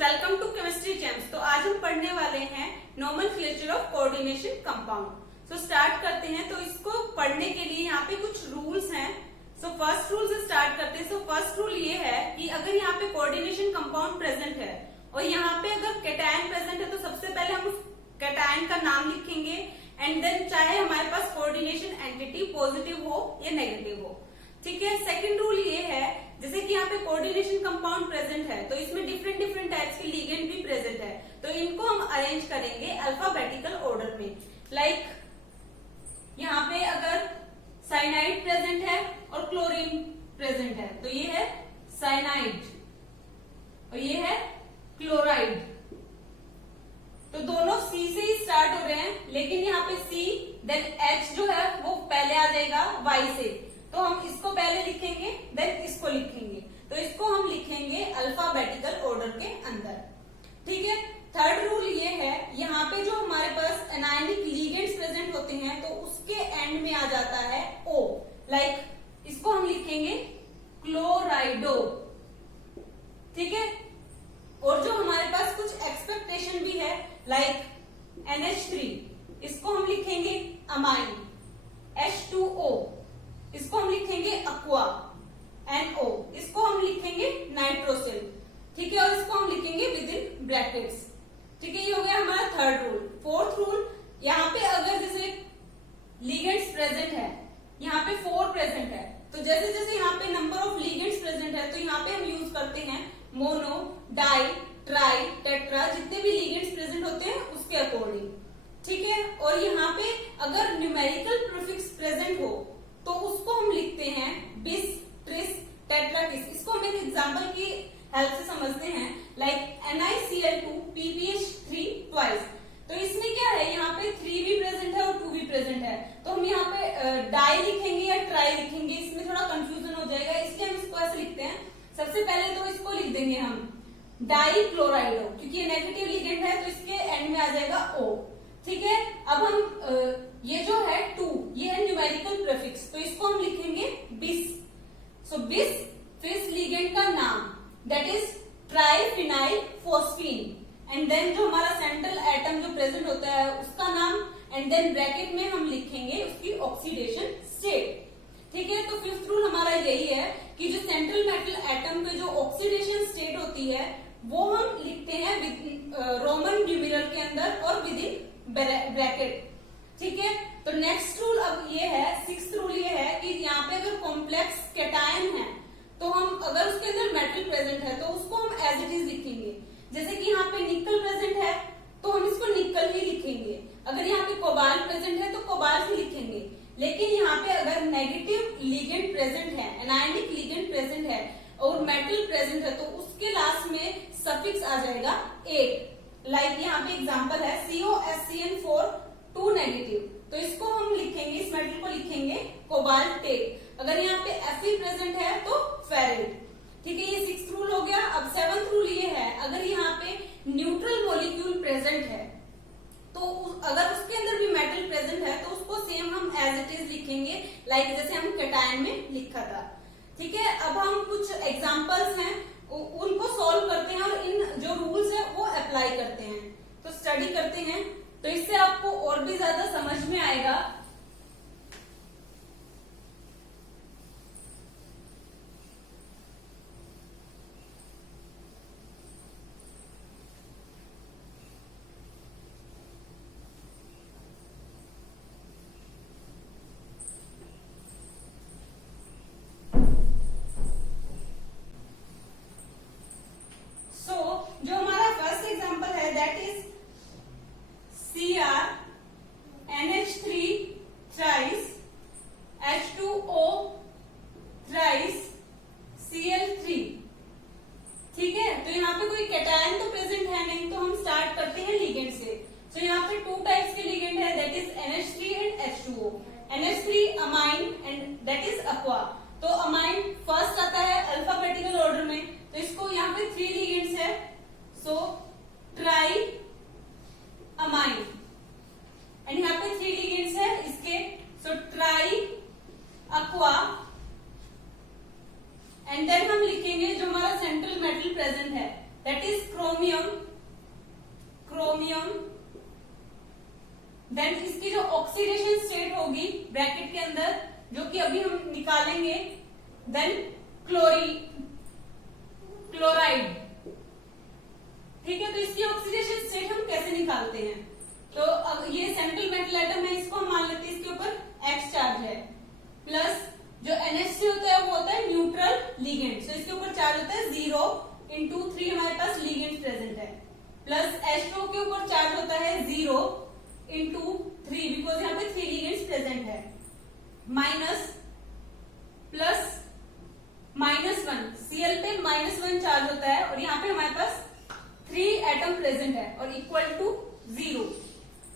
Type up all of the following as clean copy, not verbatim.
Welcome to chemistry James. तो आज हम पढ़ने वाले हैं nomenclature of coordination compound. So start करते हैं। तो इसको पढ़ने के लिए यहाँ पे कुछ रूल्स हैं। सो फर्स्ट रूल से स्टार्ट करते हैं। सो फर्स्ट रूल ये है कि अगर यहाँ पे कोऑर्डिनेशन कंपाउंड प्रेजेंट है और यहाँ पे अगर कैटायन प्रेजेंट है तो सबसे पहले हम उस कैटायन का नाम लिखेंगे एंड देन चाहे हमारे पास कोऑर्डिनेशन एंटिटी पॉजिटिव हो या नेगेटिव हो। ठीक है। सेकंड रूल ये है, जैसे कि यहाँ पे कोऑर्डिनेशन कंपाउंड प्रेजेंट है तो इसमें डिफरेंट डिफरेंट टाइप्स के लिगेंड भी प्रेजेंट है, तो इनको हम अरेंज करेंगे अल्फाबेटिकल ऑर्डर में। लाइक यहाँ पे अगर साइनाइड प्रेजेंट है और क्लोरीन प्रेजेंट है तो ये है साइनाइड और ये है क्लोराइड। तो दोनों सी से ही स्टार्ट हो रहे हैं, लेकिन यहाँ पे सी देन एच जो है वो पहले आ जाएगा वाई से, तो हम इसको पहले लिखेंगे देन इसको लिखेंगे, तो इसको हम लिखेंगे अल्फाबेटिकल ऑर्डर के अंदर। ठीक है। थर्ड रूल ये है, यहाँ पे जो हमारे पास एनायनिक लिगेंड्स प्रेजेंट होते हैं तो उसके एंड में आ जाता है ओ। लाइक इसको हम लिखेंगे क्लोराइडो। ठीक है। और जो हमारे पास कुछ एक्सपेक्टेशन भी है लाइक NH3, इसको हम लिखेंगे अमाइन। H2O, इसको हम लिखेंगे अक्वा। NO, इसको हम लिखेंगे नाइट्रोसिल। ठीक है। और इसको हम लिखेंगे विद इन ब्रैकेट्स। ठीक है। ये हो गया हमारा थर्ड रूल। फोर्थ रूल, यहाँ पे अगर जैसे लिगेंड्स प्रेजेंट है, यहाँ पे 4 प्रेजेंट है, तो जैसे जैसे यहाँ पे नंबर ऑफ लिगेंड्स प्रेजेंट है तो यहाँ पे हम यूज करते हैं मोनो, डाई, ट्राई, टेट्रा, जितने भी लिगेंड्स प्रेजेंट होते हैं उसके अकॉर्डिंग। ठीक है। और यहाँ पे अगर न्यूमेरिकल प्रीफिक्स प्रेजेंट हो तो उसको हम लिखते हैं बिस, ट्रिस, टेट्राकिस। इसको हम एक एग्जांपल की हेल्प से समझते हैं। Like NiCl2 PbH3 twice. तो इसमें क्या है, यहाँ पे 3 भी प्रेजेंट है और 2 भी प्रेजेंट है, तो हम यहाँ पे डाई लिखेंगे या ट्राई लिखेंगे, इसमें थोड़ा कंफ्यूजन हो जाएगा, इसलिए हम इसको ऐसे लिखते हैं। सबसे पहले तो इसको लिख देंगे हम डाई क्लोराइडो, क्योंकि ये नेगेटिव लिगेंड है तो इसके एंड में आ जाएगा O। ठीक है। अब हम ये जो है 2, ये है न्यूमेरिकल प्रीफिक्स, तो इसको हम लिखेंगे बिस। सो बिस फिर लिगेंड का नाम that is triphenyl phosphine and then जो हमारा सेंट्रल एटम जो प्रेजेंट होता है उसका नाम एंड देन ब्रैकेट में हम लिखेंगे उसकी ऑक्सीडेशन स्टेट। ठीक है। तो फिफ्थ रूल हमारा यही है कि जो सेंट्रल मेटल एटम पे जो ऑक्सीडेशन स्टेट होती है वो हम लिखते हैं रोमन न्यूमेरल के अंदर और विद इन ब्रैकेट। ठीक है। तो नेक्स्ट रूल अब ये है, सिक्स्थ रूल ये है कि यहाँ पे अगर कॉम्प्लेक्स कैटायन है तो हम अगर उसके अंदर मेटल प्रेजेंट है तो उसको हम एज इट इज लिखेंगे। जैसे कि यहाँ पे निकल प्रेजेंट है तो हम इसको निकल ही लिखेंगे। अगर यहाँ पे कोबाल्ट प्रेजेंट है तो कोबाल्ट ही लिखेंगे। लेकिन यहाँ पे अगर नेगेटिव लिगेंड प्रेजेंट है, एनायनिक लिगेंड प्रेजेंट है और मेटल प्रेजेंट है तो उसके लास्ट में सफिक्स आ जाएगा 8। लाइक यहाँ पे एग्जांपल है COSCN4 2 नेगेटिव, तो इसको हम लिखेंगे, इस मेटल को लिखेंगे कोबाल्टेट। अगर यहाँ पे Fe प्रेजेंट है तो फेरेट। ठीक है। ये 6th रूल हो गया। अब 7th रूल ये है, अगर यहाँ पे न्यूट्रल मॉलिक्यूल प्रेजेंट है तो अगर उसके अंदर भी मेटल प्रेजेंट है तो उसको सेम हम एज इट इज लिखेंगे, लाइक जैसे हम कैटायन में लिखा था। ठीक है। अब हम कुछ एग्जांपल्स हैं उनको सॉल्व करते हैं और इन जो रूल्स है वो अप्लाई करते हैं, तो स्टडी करते हैं, तो इससे आपको और भी ज्यादा समझ में आएगा। जो हमारा फर्स्ट एग्जांपल है that is Cr NH3 thrice H2O thrice Cl3। ठीक है। तो यहाँ पे कोई कैटायन तो प्रेजेंट है नहीं, तो हम स्टार्ट करते हैं लिगेंड से। तो यहाँ पे 2 टाइप्स के लिगेंड है that is NH3 and H2O। NH3 amine and that is aqua. तो अमाइन फर्स्ट आता है अल्फाबेटिकल ऑर्डर में, तो इसको यहाँ पे 3 लिगेंड्स है, सो ट्राई अमाइन एंड यहाँ पे 3 लिगेंड्स है इसके, so tri aqua and then हम लिखेंगे जो हमारा सेंट्रल मेटल प्रेजेंट है that is chrome chromium, chromium, then इसकी जो ऑक्सीडेशन स्टेट होगी ब्रैकेट के अंदर जो कि अभी हम निकालेंगे, देन क्लोराइड। ठीक है, तो इसकी ऑक्सीडेशन स्टेट हम कैसे निकालते हैं? तो अब ये सेंट्रल मेटल एटम है, इसको हम मान लेते हैं इसके ऊपर X चार्ज है, प्लस जो NH3 होता है वो होता है न्यूट्रल लिगेंड, तो इसके ऊपर चार्ज होता है 0 इंटू 3 हमारे पास लिगेंड प्रेजेंट है, प्लस H2 के ऊपर चार्ज होता है 0 इंटू 3 बिकॉज यहाँ पे 3 लिगेंड्स प्रेजेंट है, माइनस प्लस -1, Cl पे -1 चार्ज होता है और यहाँ पे हमारे पास 3 एटम प्रेजेंट है और इक्वल टू 0,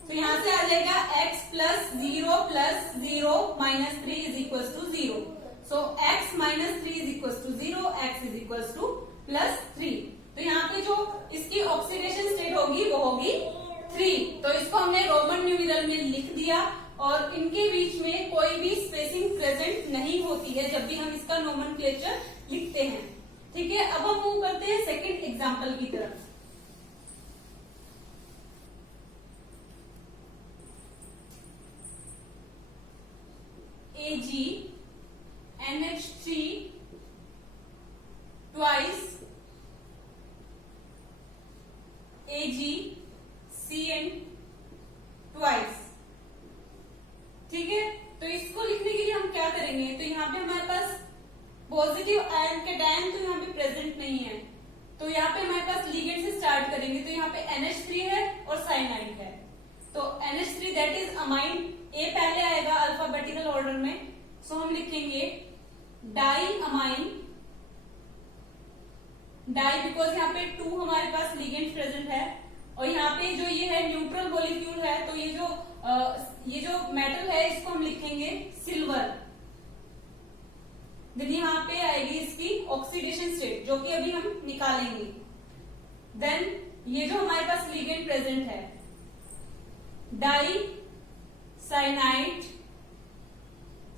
तो यहाँ से आ जाएगा x plus 0 plus 0 minus 3 is equal to 0, so x minus 3 is equal to 0, x is equal to plus 3, तो यहाँ पे जो इसकी ऑक्सीडेशन स्टेट होगी वो होगी 3, तो इसको हमने रोमन न्यूमेरल में लिख दिया और इनके बीच में कोई भी स्पेसिंग प्रेजेंट नहीं होती है जब भी हम इसका नोमेनक्लेचर लिखते हैं। ठीक है, अब हम मूव करते हैं सेकंड एग्जांपल की तरफ। AgNH3 twice AgCN twice। ठीक है, तो इसको लिखने के लिए हम क्या करेंगे, तो यहाँ पे हमारे पास पॉजिटिव आयन कैटायन तो यहाँ पे प्रेजेंट नहीं है, तो यहाँ पे हमारे पास लिगेंड से स्टार्ट करेंगे, तो यहाँ पे NH3 है और साइनाइड है, तो NH3 that is amine, A पहले आएगा अल्फाबेटिकल ऑर्डर में, सो हम लिखेंगे डाई अमाइन, डाई बिकॉज यहाँ पे 2 हमारे पास लिगेंड प्रेजेंट है और यहाँ पे जो ये है न्यूट्रल मॉलिक्यूल है, तो ये जो मेटल है इसको हम लिखेंगे सिल्वर, देन यहाँ पे आएगी इसकी ऑक्सीडेशन स्टेट जो कि अभी हम निकालेंगे, देन ये जो हमारे पास लिगेंड प्रेजेंट है डाई साइनाइड,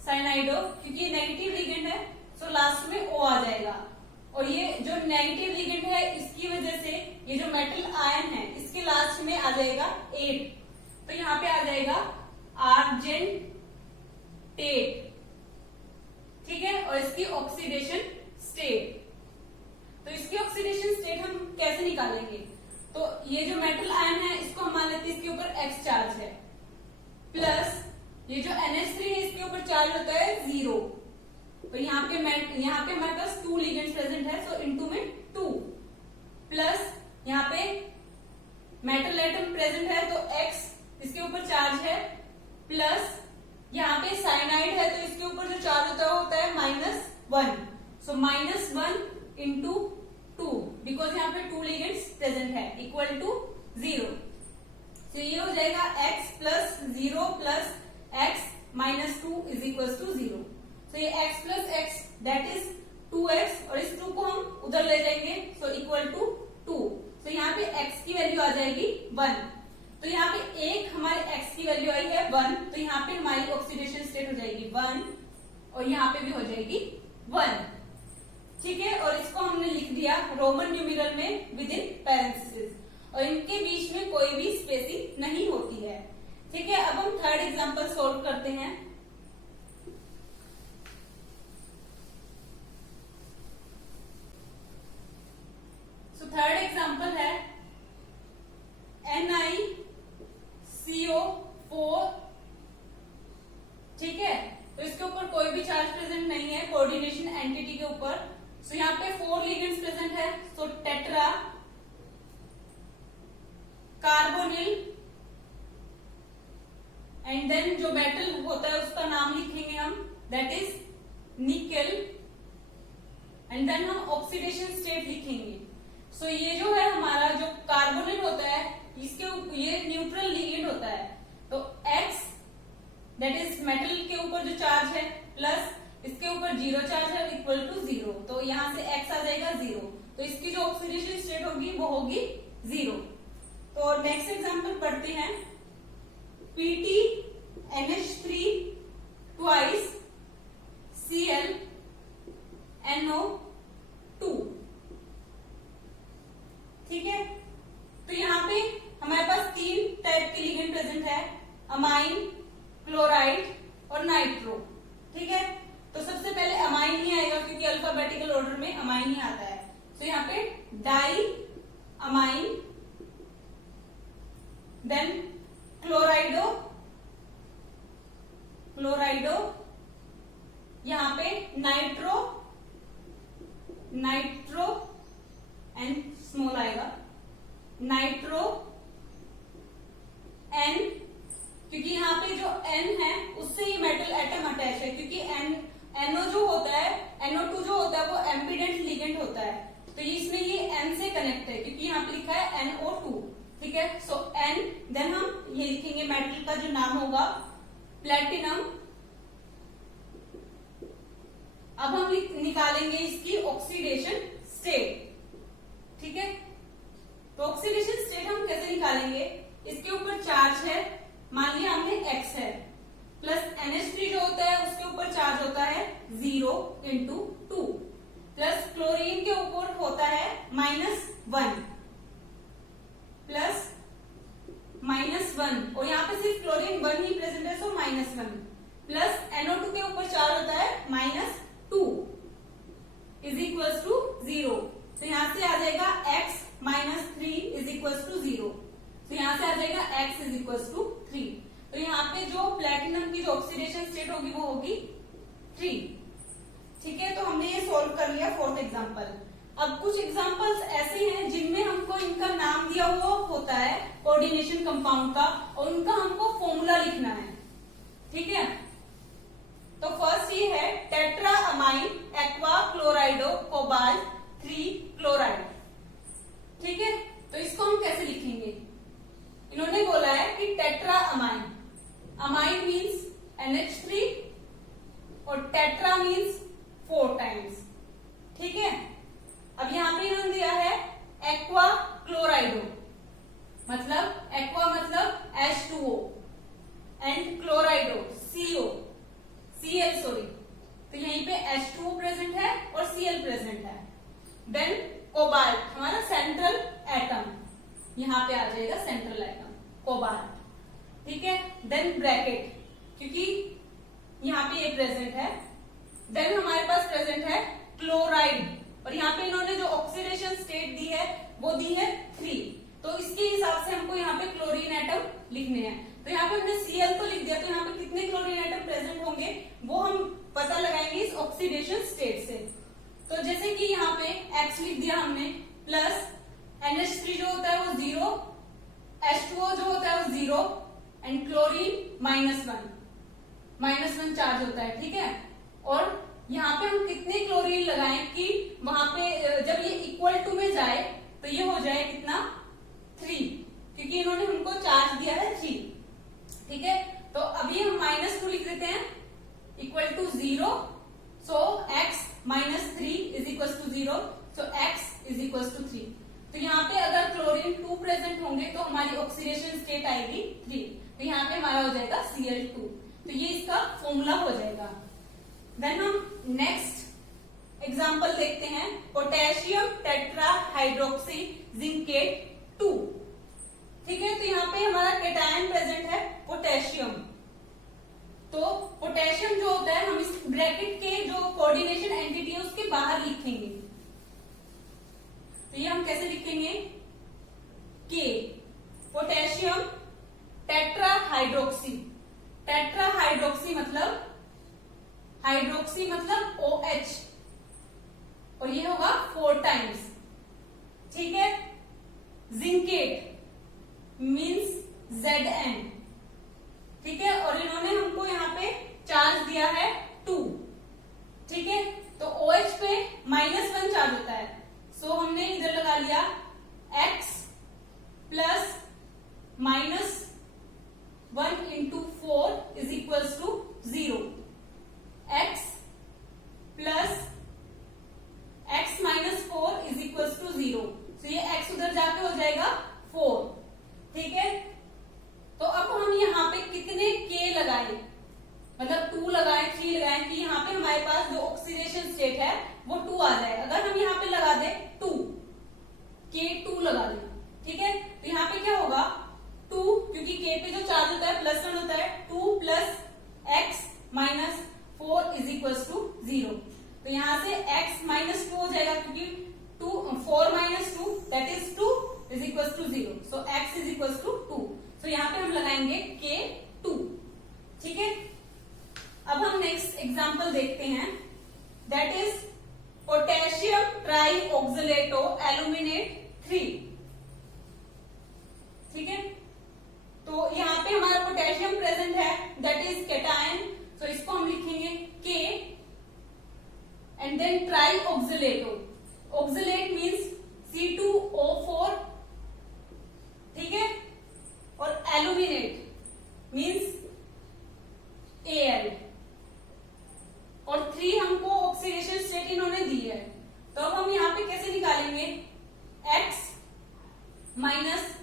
साइनाइडो, क्योंकि नेगेटिव लिगेंड है सो लास्ट में O आ जाएगा, और ये जो नेगेटिव लिगेंड है इसकी वजह से ये जो मेटल आयन है इसके लास्ट में आ जाएगा 8, तो यहाँ पे आ जाएगा आर्जेंटेट। ठीक है, और इसकी ऑक्सीडेशन स्टेट, तो इसकी ऑक्सीडेशन स्टेट हम कैसे निकालेंगे, तो ये जो मेटल आयन है इसको हम मान लेते हैं इसके ऊपर X चार्ज है, प्लस ये जो NH3 है इसके ऊपर चार्ज होता है 0, तो यहाँ पे हमारे पास 2 लिगेंड्स प्रेजेंट है, सो इनटू में 2, प्लस यहाँ पे मेटल एटम प्रेजेंट है तो X इसके ऊपर चार्ज है, प्लस यहाँ पे साइनाइड है तो इसके ऊपर जो चार्ज होता है -1, सो -1 इंटू 2 बिकॉज यहाँ पे 2 लिगेंड्स प्रेजेंट है इक्वल टू 0, तो ये हो जाएगा x plus 0 plus x minus 2 is equal to 0, तो ये x plus x that is 2x और इस 2 को हम उधर ले जाएंगे, सो इक्वल टू 2, तो यहाँ पे x की वैल्यू आ जाएगी 1, तो यहाँ पे एक हमारे x की वैल्यू आई है 1, तो यहाँ पे हमारी ऑक्सीडेशन स्टेट हो जाएगी 1 और यहाँ पे भी हो जाएगी 1। ठीक है, और इसको हमने लिख दिया रोमन न्यूमेरल में विद इन पैरेंथेसिस और इनके बीच में कोई भी स्पेसिंग नहीं होती है। ठीक है, अब हम थर्ड एग्जांपल सॉल्व करते हैं। सो थर्ड एग्जांपल है NiCO4। ठीक है, तो इसके ऊपर कोई भी चार्ज प्रेजेंट नहीं है कोऑर्डिनेशन एंटिटी के ऊपर, सो यहाँ पे 4 लिगेंड्स प्रेजेंट है, so tetra carbonyl and then जो मेटल होता है उसका नाम लिखेंगे हम that is nickel and then हम ऑक्सीडेशन स्टेट लिखेंगे। सो ये जो है हमारा जो कार्बोनिल होता है इसके ये न्यूट्रल लिगेंड होता है, तो X दैट इज मेटल के ऊपर जो चार्ज है प्लस इसके ऊपर 0 चार्ज है इक्वल टू 0, तो यहाँ से X आ जाएगा 0, तो इसकी जो ऑक्सीडेशन स्टेट होगी वो होगी 0। तो नेक्स्ट एग्जांपल पढ़ते हैं PtNH3 twice ClNO2। ठीक है, डाई अमाइन, देन क्लोराइडो, क्लोराइडो, यहां पे नाइट्रो, नाइट्रो एन स्मॉल आएगा, नाइट्रो एन, क्योंकि यहाँ पे जो एन है उससे ही मेटल एटम अटैच है, क्योंकि एनओ जो होता है, NO2 जो होता है वो एम्बिडेंट लिगेंड होता है, तो इसमें ये एन से कनेक्ट है, क्योंकि यहाँ पे लिखा है NO2, ठीक है। सो एन, देन हम ये लिखेंगे मेटल का जो नाम होगा प्लेटिनम। अब हम निकालेंगे इसकी ऑक्सीडेशन स्टेट, ठीक है। तो ऑक्सीडेशन स्टेट हम कैसे निकालेंगे, इसके ऊपर चार्ज है, मान लिया हमने X है, प्लस NH3 जो होता है उसके ऊपर चार्ज होता है 0 इंटू 2, प्लस क्लोरीन के ऊपर होता है -1, प्लस -1, और यहाँ पे सिर्फ क्लोरीन 1 ही प्रेजेंट है, सो -1, प्लस NO2 के ऊपर चार्ज होता है -2 इज इक्वल टू 0, तो यहां से आ जाएगा x -3 इज इक्वल टू 0, तो यहां से आ जाएगा x इज इक्वल टू 3, तो यहाँ पे जो प्लेटिनम की जो ऑक्सीडेशन स्टेट होगी वो होगी 3, ठीक है। तो हमने ये सोल्व कर लिया फोर्थ एग्जांपल। अब कुछ एग्जांपल्स ऐसे हैं जिनमें हमको इनका नाम दिया हुआ होता है कोऑर्डिनेशन कंपाउंड का, और उनका हमको फॉर्मूला लिखना है, ठीक है। तो फर्स्ट ये है tetra amine aqua क्लोराइडो cobalt 3 chloride, ठीक है। तो इसको हम कैसे लिखेंगे, इन्होंने बोला है कि tetra amine, amine means NH3 और टेट्रा मीन्स 4 टाइम्स, ठीक है। अब यहां पे इन्होंने दिया है एक्वा क्लोराइडो, मतलब एक्वा मतलब H2O एंड क्लोराइडो Cl सॉरी, तो यहीं पे H2O प्रेजेंट है और Cl प्रेजेंट है। देन कोबाल्ट हमारा सेंट्रल एटम, यहां पे आ जाएगा सेंट्रल एटम कोबाल्ट, ठीक है। देन ब्रैकेट, क्योंकि यहाँ पे ये प्रेजेंट है, देन हमारे पास प्रेजेंट है क्लोराइड, और यहाँ पे इन्होंने जो ऑक्सीडेशन स्टेट दी है वो दी है 3, तो इसके हिसाब से हमको यहाँ पे क्लोरीन एटम लिखने हैं। तो यहाँ पे हमने Cl तो लिख दिया, तो यहाँ पे कितने क्लोरीन एटम प्रेजेंट होंगे वो हम पता लगाएंगे इस ऑक्सीडेशन स्टेट से। तो जैसे कि यहाँ पे X लिख दिया हमने, प्लस NH3 जो होता है वो 0, H2O जो होता है वो 0 एंड क्लोरीन -1 चार्ज होता है, ठीक है। और यहाँ पे हम कितने क्लोरीन लगाएं कि वहां पे जब ये इक्वल टू में जाए तो ये हो जाए कितना 3, क्योंकि इन्होंने हमको चार्ज दिया है 3, ठीक है। तो अभी हम -2 लिख देते हैं equal to 0, so x -3 is equal to 0, so x is equal to 3। तो यहाँ पे अगर क्लोरीन 2 प्रेजेंट होंगे तो हमारी ऑक्सीडेशन स्टेट आएगी 3, तो यहाँ पे हमारा हो जाएगा Cl2, तो ये इसका फॉर्मूला हो जाएगा। देन हम नेक्स्ट एग्जांपल देखते हैं, पोटेशियम टेट्रा हाइड्रोक्सी जिंकेट 2, ठीक है। तो यहाँ पे हमारा केटायन प्रेजेंट है पोटेशियम, तो पोटेशियम जो होता है हम इस ब्रैकेट के जो कोऑर्डिनेशन एंटिटी है उसके बाहर लिखेंगे, तो ये हम कैसे लिखेंगे के potassium tetra hydroxy, tetra hydroxy मतलब हाइड्रोक्सी मतलब OH, और ये होगा 4 टाइम्स, ठीक है। जिंकेट मीन्स Zn, ठीक है, और इन्होंने हमको यहाँ पे चार्ज दिया है 2, ठीक है। तो OH पे -1 चार्ज होता है, सो हमने इधर लगा लिया x plus -1 × equal to 0, so x is equal to 2। So यहाँ पे हम लगाएंगे K2। ठीक है, अब हम नेक्स्ट एग्जांपल देखते हैं, that is potassium trioxalato aluminate 3। ठीक है, तो यहाँ पे हमारा पोटेशियम प्रेजेंट है, दैट इज केटायन, सो इसको हम लिखेंगे K and then trioxalato, oxalate means C2O4। ठीक है, और एल्यूमिनेट मीन्स Al, और 3 हमको ऑक्सीडेशन स्टेट इन्होंने दी है। तो अब हम यहाँ पे कैसे निकालेंगे, X माइनस,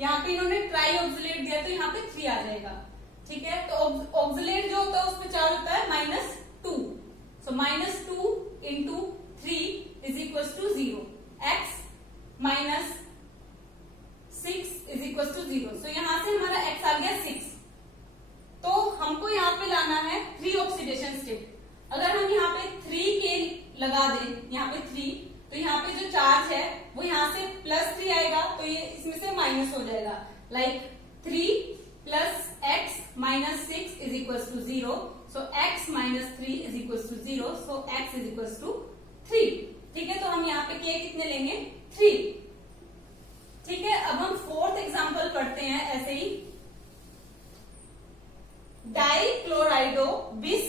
यहाँ पे इन्होंने ट्राईऑक्सलेट दिया तो यहाँ पे 3 आ जाएगा। ठीक है, तो ऑक्सलेट जो होता है उसमें चार्ज होता है -2, so -2 into 3 is equal to 0, x minus 6 is equal to 0। So यहां से हमारा x आ गया 6। तो हमको यहाँ पे लाना है 3 ऑक्सीडेशन स्टेट। अगर हम यहाँ पे 3 के लगा दें, यहाँ पे 3, तो यहाँ पे जो चार्ज है वो यहाँ से +3 आएगा, तो ये इसमें से माइनस हो जाएगा, like 3 plus x minus 6 is equal to 0, so x minus 3 is equal to 0, so x is equal to 3। ठीक है, तो हम यहाँ पे k कितने लेंगे, 3। ठीक है, अब हम 4th एग्जाम्पल पढ़ते हैं ऐसे ही, डाइक्लोराइडो बिस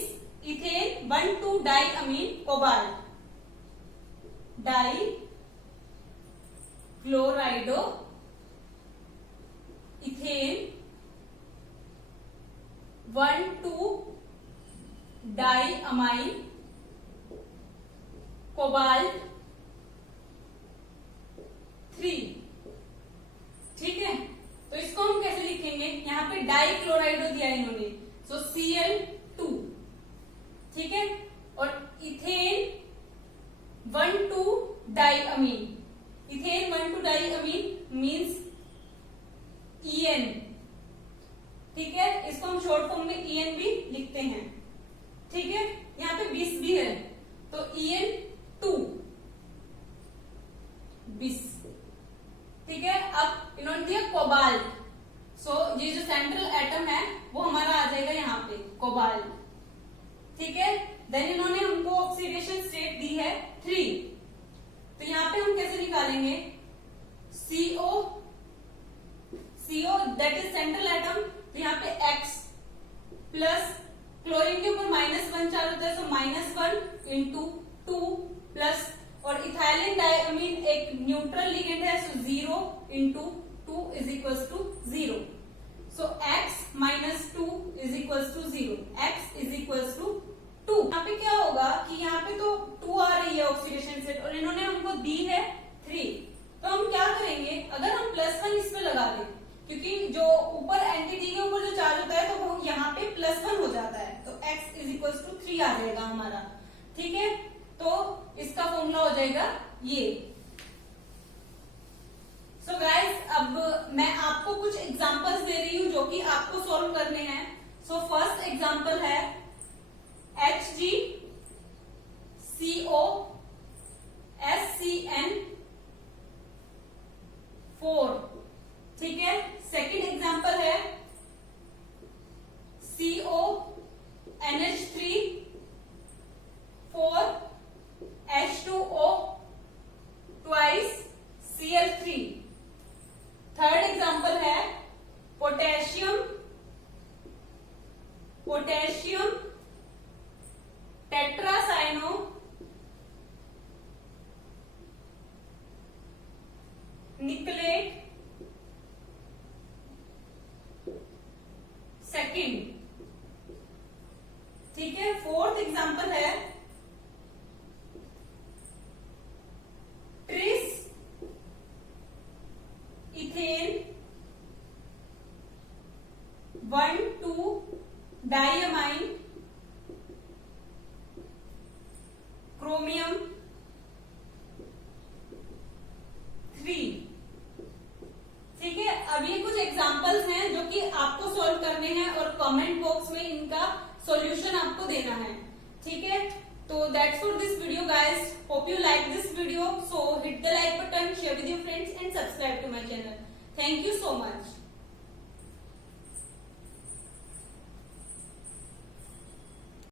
इथेन 1,2-डाइअमीन कोबाल्ट, डाइक्लोराइडो इथेन 1,2-डाइअमाइन कोबाल्ट 3। ठीक है, तो इसको हम कैसे लिखेंगे, यहाँ पे डाइक्लोराइडो दिया इन्होंने, सो Cl2। ठीक है, और इथेन 1,2-डाइअमीन, इथेन 1,2-डाइअमीन मीन्स En। ठीक है, इसको हम शॉर्ट फॉर्म में En भी लिखते हैं। ठीक है, यहाँ पे 20 भी है, तो En2 20। ठीक है, अब इन्होंने दिया कोबाल्ट, सो ये जो सेंट्रल एटम है वो हमारा आ जाएगा यहाँ पे कोबाल्ट। ठीक है, देन इन्होंने हमको ऑक्सीडेशन स्टेट दी है 3, तो यहाँ पे हम कैसे निकालेंगे, CO that is central atom, तो यहाँ पे X प्लस क्लोरीन के ऊपर -1 चार्ज होता है, सो -1 इंटू 2 प्लस, और इथाइलिन डाइअमीन एक न्यूट्रल लिगेंड है, so 0 into 2 is equal to 0, so x minus 2 is equal to 0, x is equal to 2। यहाँ पे क्या होगा कि यहाँ पे तो 2 आ रही है ऑक्सीडेशन स्टेट, और इन्होंने हमको दी है 3, तो हम क्या करेंगे, अगर हम +1 इस पे लगा दें, क्योंकि जो ऊपर एंटिटी के ऊपर जो चार्ज होता है तो वो यहाँ पे +1 हो जाता है, तो x इज इक्वल टू 3 आ जाएगा हमारा। ठीक है, तो इसका फॉर्मूला हो जाएगा ये। सो गाइस, अब मैं आपको कुछ एग्जांपल्स दे रही हूं जो कि आपको सॉल्व करने हैं। सो फर्स्ट एग्जांपल है HgCOSCN4। ठीक है, सेकंड एग्जांपल है CONH3 4H2O twice Cl3। Third example है पोटेशियम टेट्रासाइनो निकलेट सेकंड। ठीक है, फोर्थ एग्जांपल है ट्रिस इथेन 1,2-डाइअमाइन क्रोमियम 3। ठीक है, अब ये कुछ एग्जांपल्स हैं जो कि आपको सॉल्व करने हैं और कमेंट बॉक्स में इनका सॉल्यूशन आपको देना है। ठीक है, तो that's for this video guys. Hope you like this video. So hit the like button, share with your friends and subscribe to my channel. Thank you so much.